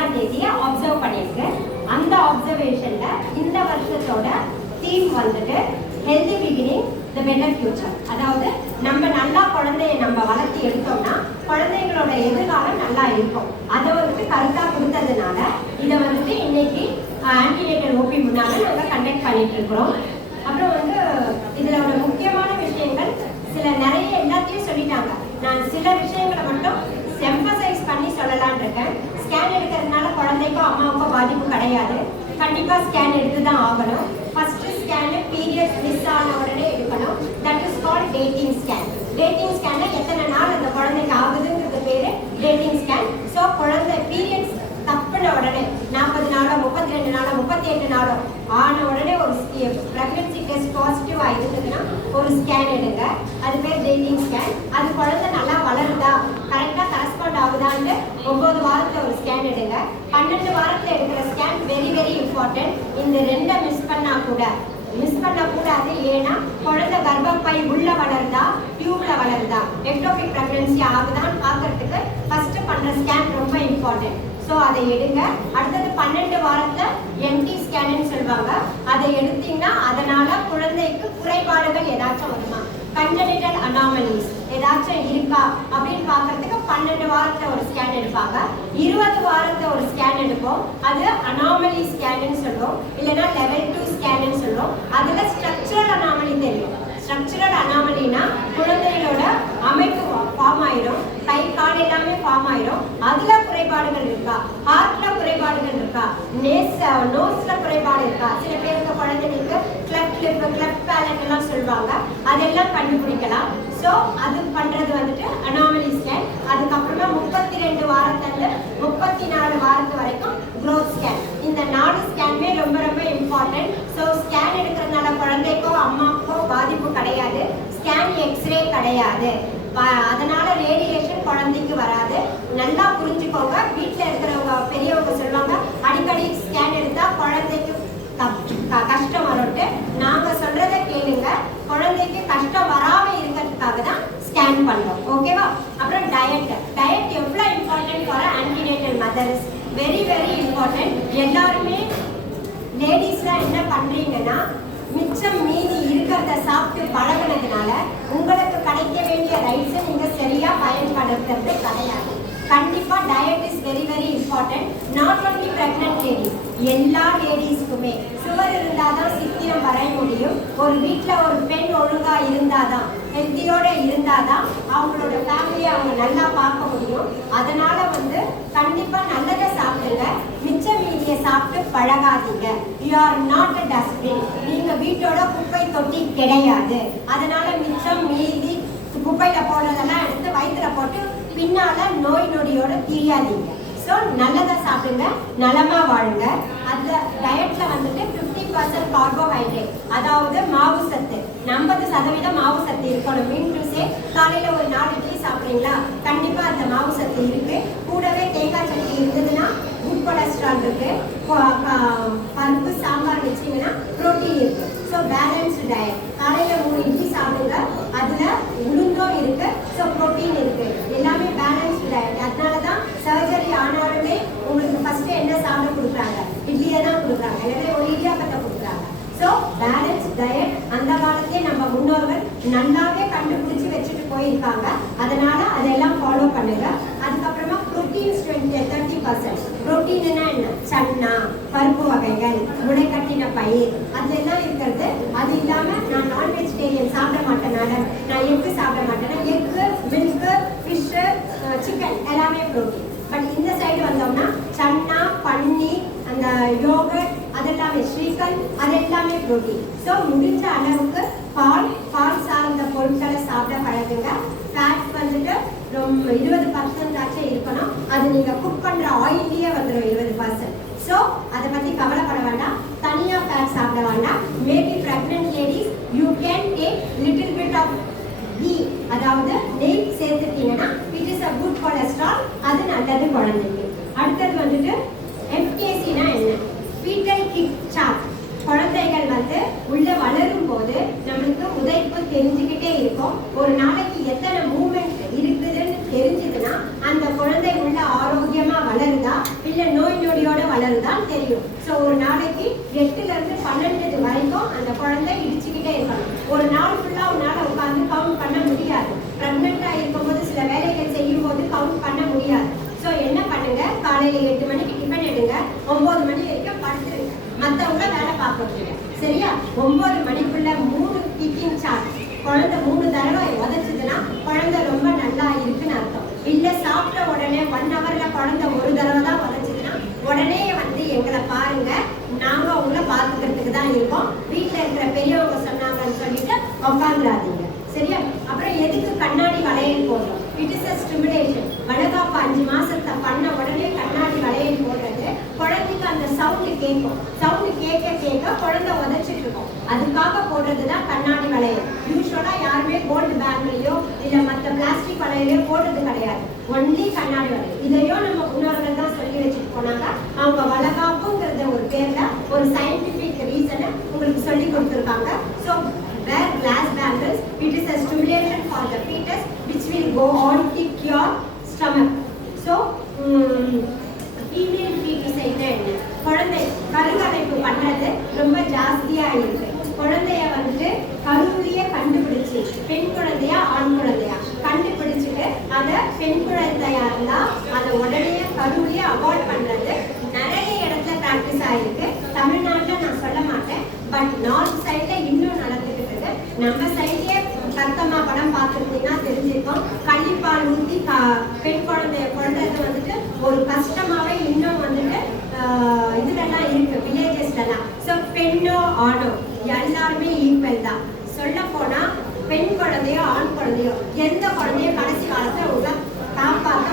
7ஆம் தேதி அப்சர்வ் பண்ணியிருக்கேன். அந்த அப்சர்வேஷன்ல இந்த வருஷத்தோட தீம் வந்துட்டு ஹெல்தி பிகினிங் தி பெட்டர் ஃபியூச்சர். அதாவது நம்ம நல்லா குழந்தைய நம்ம வளர்த்தி எடுத்தோம்னா குழந்தைங்களோட எதிர்காலம் நல்லா இருக்கும். அதை வந்துட்டு கருத்தா கொடுத்ததுனால இதை வந்துட்டு இன்னைக்கு ஆன்டினேட்டல் ஓபி முன்னால நாங்கள் கண்டக்ட் பண்ணிட்டு இருக்கிறோம். அப்புறம் வந்து இதோட முக்கியமான விஷயங்கள் நிறைய எல்லாத்தையும் சொல்லிட்டாங்க. நான் சில விஷயங்களை மட்டும் எம்பசைஸ் பண்ணி சொல்லலான் இருக்கேன். ஸ்கேன் எடுக்கிறதுனால குழந்தைக்கும் அம்மாவுக்கும் பாதிப்பு கிடையாது. கண்டிப்பா ஸ்கேன் எடுத்து தான் ஆகணும். ஃபர்ஸ்ட் ஸ்கேன் பீரியட்ஸ் மிஸ் ஆன உடனே எடுக்கணும். That is called dating scan. Dating ஸ்கேன்ல எத்தனை நாள் அந்த குழந்தைக்கு ஆகுதுங்கிறது பேரு டேட்டிங் ஸ்கேன். ஸோ குழந்தை பீரியட்ஸ் தப்புன உடனே 40 நாளோ 32 நாளோ 38 நாளோ ஆன உடனே ஒரு பிரெக்னன்சி டெஸ்ட் பாசிட்டிவ் ஆயிருந்ததுன்னா ஒரு ஸ்கேன் எடுங்க. அது பேர் டேட்டிங் ஸ்கேன். அது குழந்தை நல்லா வளருதா, கரெக்டா கரஸ்பாண்ட் ஆகுதான்னு 9 வாரத்துல ஒரு ஸ்கேன் எடுங்க. 12 வாரத்துல எடுக்கிற ஸ்கேன் வெரி வெரி இம்பார்ட்டன்ட். இந்த 2 மிஸ் பண்ணக்கூடாது. ஏன்னா குழந்தை கர்ப்பப்பை உள்ள வளருதா, டியூப்ல வளருதா, எக்டோபிக் பிரெக்னன்சி ஆகுதான்னு பார்க்கறதுக்கு ஃபர்ஸ்ட் பண்ற ஸ்கேன் ரொம்ப இம்பார்ட்டன்ட். ஸோ அதை எடுங்க. அடுத்தது 12 வாரத்துல எம்டி ஸ்கேன்னு சொல்லுவாங்க. அதை எடுத்தீங்கன்னா அதனால குழந்தைக்கு குறைபாடுகள் ஏதாச்சும் வருமா, கன்ஜெனிட்டல் அனாமலிஸ் ஏதாச்சும் இருக்கா அப்படின்னு பார்க்கறதுக்கு 12 வாரத்துல ஒரு ஸ்கேன் எடுப்பாங்க. 20 வாரத்துல ஒரு ஸ்கேன் எடுப்போம். அது அனாமலி ஸ்கேன்னு சொல்லுவோம், இல்லைன்னா லெவல் 2 ஸ்கேன்னு சொல்லுவோம். அதுல ஸ்ட்ரக்சரல் அனாமலி தெரியும். ஸ்ட்ரக்சரல் அனாமலினா குழந்தைகளோட அமைப்பு ஃபார்ம் ஆயிடும், கை கால் எல்லாமே ஃபார்ம் ஆயிடும். அதுல குறைபாடுகள் இருக்கா, ஹார்ட்ல குறைபாடுகள் இருக்கா, நோஸ்ல குறைபாடு இருக்கா, சில பேருக்கு குழந்தைங்களுக்கு கிளெஃப்ட் லிப், கிளெஃப்ட் பேலட் எல்லாம் சொல்லுவாங்க. அதெல்லாம் கண்டுபிடிக்கலாம். ஸோ அது பண்றது வந்துட்டு அனாமலி ஸ்கேன். அதுக்கப்புறமா 32 வாரத்துல 34 வாரத்து வரைக்கும் க்ரோத் ஸ்கேன். இந்த 4 ஸ்கேனுமே ரொம்ப ரொம்ப இம்பார்ட்டன்ட். ஸோ ஸ்கேன் எடுக்கிறதுனால குழந்தைக்கோ அம்மாக்கோ பாதிப்பு கிடையாது. ஸ்கேன் எக்ஸ்ரே கிடையாது. அதனால ரேடியேஷன் குழந்தைக்கு வராது. நல்லா புரிஞ்சுக்கோங்க. வீட்டில் இருக்கிறவங்க பெரியவங்க சொல்லுவாங்க அடிக்கடி ஸ்கேன் எடுத்தா குழந்தைக்கு கஷ்டம் வரும்ட்டு. நாங்க சொல்றத கேளுங்க. குழந்தைக்கு கஷ்டம் வராம இருக்கிறதுக்காக தான் ஸ்கேன் பண்றோம். ஓகேவா? அப்புறம் டயட் எவ்வளவு important for antenatal mothers, very very important. எல்லாருமே லேடிஸ்லாம் என்ன பண்றீங்கன்னா மிச்சம் மீதி இருக்கிறத சாப்பிட்டு பழகினதுனால உங்களுக்கு கிடைக்க வேண்டிய ரைட்ஸை நீங்க சரியா பயன்படுத்துறது கிடையாது. கண்டிப்பா diet is very very important. Not only pregnant ladies, எல்லா லேடிஸ்க்குமே. சுவர் இருந்தாதான் சித்திரம் வரைய முடியும். ஒரு வீட்டுல ஒரு பெண் ஒழுங்கா இருந்தாதான், ஹெல்த்தியோட இருந்தாதான் அவங்களோட ஃபேமிலியை அவங்க நல்லா பார்க்க முடியும். அதனால கண்டிப்பா நல்லதை சாப்பிடுங்க. மிச்ச மீதியை சாப்பிட்டு பழகாதீங்க. You are not a dustbin. நீங்க வீட்டோட குப்பை தொட்டி கிடையாது. அதனால மிச்சம் மீதி குப்பையில போடுறதெல்லாம் எடுத்து வயிற்றுல போட்டு பின்னால நோய் நொடியோட தீராதீங்க. ஸோ நல்லதை சாப்பிடுங்க, நலமா வாழுங்க. அந்த டயட்ல 50% கார்போஹைட்ரேட், அதாவது மாவு சத்து, 50% மாவு சத்து இருக்கணும். மீன் டு சே காலையில ஒரு 4 இட்லி சாப்பிட்றீங்களா, கண்டிப்பா அந்த மாவு சத்து இருக்கு. கூடவே தேங்காய் சட்னி இருந்ததுன்னா குட் கொலஸ்ட்ரால் இருக்கு. பருப்பு சாம்பார் வச்சிங்கன்னா புரோட்டீன் இருக்கு. So balanced diet. காலையில 3 இட்லி சாப்பிடுங்க, அதுல உளுந்தும் இருக்கு, ஸோ புரோட்டீன் இருக்கு. எல்லாமே பேலன்ஸ்டு டயட். அதனாலதான் சர்ஜரி ஆனாலுமே உங்களுக்கு ஃபர்ஸ்ட் என்ன சாப்பிட கொடுக்குறாங்க, இட்லியை தான் கொடுக்குறாங்க, இல்லைன்னா ஒரு இடியாப்பத்தை கொடுக்குறாங்க. ஸோ பேலன்ஸ் டயட் அந்த காலத்திலே நம்ம முன்னோர்கள் நல்லாவே கண்டுபிடிச்சு வச்சுட்டு போயிருக்காங்க. அதனால அதெல்லாம் ஃபாலோ பண்ணுங்க. அதுக்கப்புறமா ப்ரோட்டீன்ஸ் 30%. ப்ரோட்டீன்னா என்ன, சன்னா, பருப்பு வகைகள், முளைக்கட்டின பயிர், அதெல்லாம் இருக்கிறது. அது இல்லாம நான் நான் வெஜிடேரியன் சாப்பிட மாட்டேனால நான் எக்கு சாப்பிட மாட்டேன்னா எக்கு, மில்க்கு, ஃபிஷ்ஷு, சிக்கன் எல்லாமே ப்ரோட்டீன். பட் இந்த சைடு வந்தோம்னா சன்னா, பன்னீர், அந்த யோகர்ட் அதெல்லாமே, ஸ்ரீகல் அதெல்லாமே ப்ரோட்டீன். ஸோ முடிஞ்ச அளவுக்கு பால் சார்ந்த பொருட்களை சாப்பிட பழகுங்க. ஃபேட் ரொம்ப 20% இருக்கணும். அது நீங்க குக் பண்ற ஆயிலே வந்துடும் 20%. ஸோ அதை பத்தி கவலைப்பட வேண்டாம். தனியா ஃபேட் சாப்பிட வேண்டாம். Maybe pregnant ladies you can take little bit of ghee, அதாவது நெய் சேர்த்துட்டீங்கன்னா it is a good cholesterol. அது நல்லது குழந்தைக்கு. அடுத்தது எஃப்கேசினா என்ன, ஃபீட்டல் கிக் சார்ட். குழந்தைகள் உள்ள வளரும் போது நம்மளுக்கு உதைப்பு தெரிஞ்சுக்கிட்டே இருக்கும். ஒரு நாளைக்கு எத்தனை மூவ்மெண்ட் இருக்குதுன்னு தெரிஞ்சதுன்னா அந்த குழந்தை உள்ள ஆரோக்கியமா வளருதா வளருதா இல்ல நோய் நொடியோட வளருதான்னு தெரியும். ஸோ ஒரு நாளைக்கு 8ல இருந்து 12 வரைக்கும் அந்த குழந்தை இடிச்சுக்கிட்டே இருக்கணும். ஒரு நாள் ஃபுல்லா உன்னால உட்காந்து கவுண்ட் பண்ண முடியாது. பிரெக்னெண்டா இருக்கும்போது சில வேலைகள் செய்யும் போது கவுண்ட் பண்ண முடியாது. ஸோ என்ன பண்ணுங்க, காலையில 8 மணிக்கு டிஃபன் எடுங்க, 9 மணி வரைக்கும் படுத்துருங்க, மற்றவங்க வேலை பார்க்க சரியா. 9 மணிக்குள்ள 3 கிக்கிங் சார்ஜ் குழந்தை 3 தடவை உதச்சுதுன்னா குழந்தை ரொம்ப நல்லா இருக்குன்னு அர்த்தம். இல்ல சாப்பிட்ட உடனே 1 ஹவர்ல குழந்தை 1 தடவை தான் உதச்சுதுன்னா உடனே வந்து எங்களை பாருங்க, நாங்க உங்களை பார்த்துக்கிறதுக்கு தான் இருக்கோம், வீட்டுல இருக்கிற பெரியவங்க சொன்னாங்கன்னு சொல்லிட்டு உட்காந்துடாதீங்க சரியா. அப்புறம் எதுக்கு கண்ணாடி வளையல் போடுறோம்? It is a stimulation. வளகாப்பு 5 மாசத்தை பண்ண உடனே கண்ணாடி வளையல் போடுறது குழந்தைக்கு அந்த சவுண்டு கேட்கும். சவுண்டு கேட்க கேட்க குழந்தை உதச்சிட்டு இருக்கும். அதுக்காக போடுறது தான் கண்ணாடி வளையல். யூஸ்வலா யாருமே கோல்டு பேங்க்லயோ இல்ல மற்ற பிளாஸ்டிக் வளையலையோ போடுறது கிடையாது. ஒன்லி கண்ணாடி வளையல். இதையோ நம்ம முன்னோர்கள் தான் சொல்லி வச்சுட்டு போனாங்க. அவங்க வளகாப்புங்கிறத ஒரு பேர்ல ஒரு சயின்டிபிக் ரீசனை உங்களுக்கு சொல்லி கொடுத்துருக்காங்க. So wear glass bangles. It is a stimulation for the fetus which will go on kick your stomach. So female feticide என்ன? குழந்தை கருக்கலைப்பு பண்றது ரொம்ப ஜாஸ்தியா இருக்கு. குழந்தைய வந்து கருவிலேயே கண்டுபிடிச்சு பெண் குழந்தையா ஆண் குழந்தையா கண்டுபிடிச்சிட்டு அதை பெண் குழந்தையா இருந்தா அதை உடனே கருவிலேயே அவாய்ட் பண்றது நிறைய இடத்துல பிராக்டிஸ் ஆயிருக்கு. தமிழ்நாட்டில் நான் சொல்ல மாட்டேன், பட் நார்த் சைட்ல இன்னும் நடந்துட்டு இருக்கு. நம்ம சைட்லயே கர்த்தமா படம் பார்த்துருந்தீங்கன்னா தெரிஞ்சிருக்கோம். கள்ளிப்பால் ஊற்றி பெண் குழந்தைய கொள்றது வந்துட்டு ஒரு கஷ்டமாவே இன்னும் வந்துட்டு இதுலலாம் இருக்கு வில்லேஜஸ்லாம். ஸோ பெண்ணோ ஆணோ எல்லாருமே ஈக்குவல் தான். சொல்ல போனா பெண் குழந்தையோ ஆண் குழந்தையோ எந்த குழந்தையோ கடைசி காலத்துல உள்ள காப்பாற்ற